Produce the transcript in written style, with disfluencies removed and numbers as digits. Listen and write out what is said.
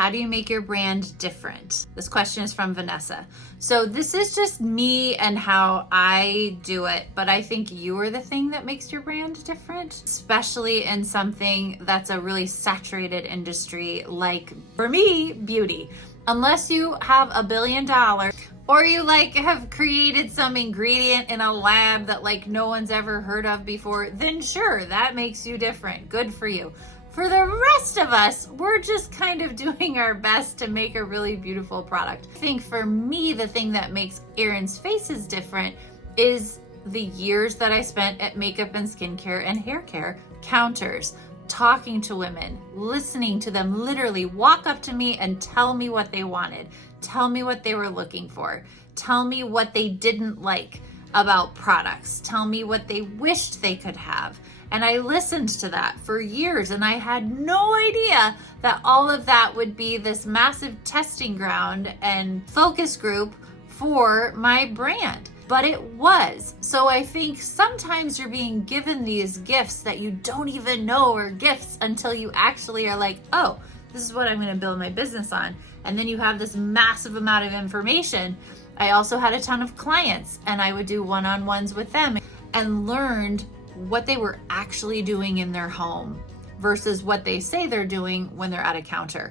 how do you make your brand different? This question is from Vanessa. So this is just me and how I do it, but I think you are the thing that makes your brand different, especially in something that's a really saturated industry like, for me, beauty. Unless you have $1 billion or you have created some ingredient in a lab that no one's ever heard of before, then sure, that makes you different. Good for you. For the rest of us, we're just kind of doing our best to make a really beautiful product. I think for me, the thing that makes Erin's Faces different is the years that I spent at makeup and skincare and hair care counters, talking to women, listening to them literally walk up to me and tell me what they wanted, tell me what they were looking for, tell me what they didn't like about products, tell me what they wished they could have. And I listened to that for years, and I had no idea that all of that would be this massive testing ground and focus group for my brand. But it was. So I think sometimes you're being given these gifts that you don't even know are gifts until you actually are like, oh, this is what I'm going to build my business on. And then you have this massive amount of information. I also had a ton of clients, and I would do one-on-ones with them and learned what they were actually doing in their home versus what they say they're doing when they're at a counter.